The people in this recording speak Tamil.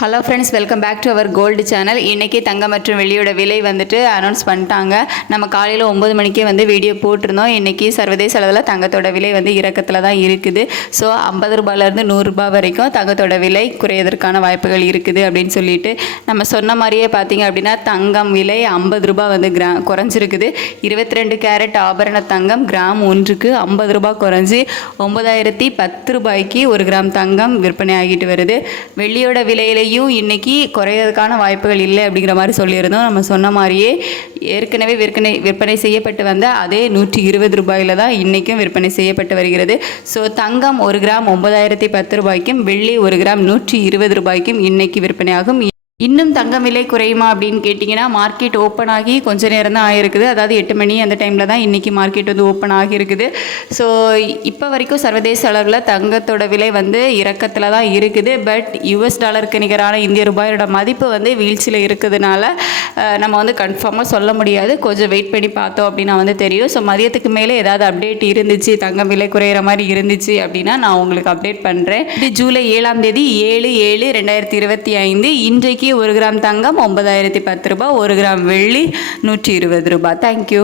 Hello friends, welcome back to our gold channel. இன்றைக்கி தங்கம் மற்றும் வெள்ளியோட விலை வந்துட்டு அனௌன்ஸ் பண்ணிட்டாங்க. நம்ம காலையில் 9 மணிக்கே வீடியோ போட்டிருந்தோம். இன்றைக்கி சர்வதேச அளவில் தங்கத்தோட விலை இறக்கத்தில் தான் இருக்குது. ஸோ 50 ரூபாயிலேருந்து 100 ரூபாய் வரைக்கும் தங்கத்தோட விலை குறையதற்கான வாய்ப்புகள் இருக்குது அப்படின்னு சொல்லிட்டு நம்ம சொன்ன மாதிரியே பார்த்திங்க அப்படின்னா தங்கம் விலை 50 ரூபாய் குறைஞ்சிருக்குது. 22 கேரட் ஆபரண தங்கம் கிராம் ஒன்றுக்கு 50 ரூபாய் குறைஞ்சி 9010 ரூபாய்க்கு ஒரு கிராம் தங்கம் விற்பனை ஆகிட்டு வருது. வெள்ளியோட விலையிலே இன்னைக்கு குறையறதுக்கான வாய்ப்புகள் இல்லை அப்படிங்கிற மாதிரி சொல்லியிருந்தோம். நம்ம சொன்ன மாதிரியே ஏற்கனவே விற்பனை செய்யப்பட்டு வந்த அதே 120 ரூபாயில தான் இன்றைக்கும் விற்பனை செய்யப்பட்டு வருகிறது. ஸோ தங்கம் 1 கிராம் 9010 ரூபாய்க்கும் வெள்ளி 1 கிராம் 120 ரூபாய்க்கும் இன்னைக்கு விற்பனையாகும். இன்னும் தங்கம் விலை குறையுமா அப்படின்னு கேட்டிங்கன்னா, மார்க்கெட் ஓப்பன் ஆகி கொஞ்சம் நேரம் தான் ஆகிருக்குது. அதாவது 8 மணி அந்த டைமில் தான் இன்றைக்கி மார்க்கெட் ஓப்பன் ஆகியிருக்குது. ஸோ இப்போ வரைக்கும் சர்வதேச அளவில் தங்கத்தோட விலை இறக்கத்தில் தான் இருக்குது. பட் யுஎஸ் டாலருக்கு நிகரான இந்திய ரூபாயோட மதிப்பு வீழ்ச்சியில் இருக்கிறதுனால நம்ம கன்ஃபார்மாக சொல்ல முடியாது. கொஞ்சம் வெயிட் பண்ணி பார்த்தோம் அப்படின்னா தெரியும். ஸோ மதியத்துக்கு மேலே ஏதாவது அப்டேட் இருந்துச்சு, தங்கம் விலை குறையிற மாதிரி இருந்துச்சு அப்படின்னா நான் உங்களுக்கு அப்டேட் பண்ணுறேன். இது ஜூலை 7ஆம் தேதி 7/7/2025. இன்றைக்கு 1 கிராம் தங்கம் 9010 ரூபாய், 1 கிராம் வெள்ளி 120 ரூபாய். தேங்க்யூ.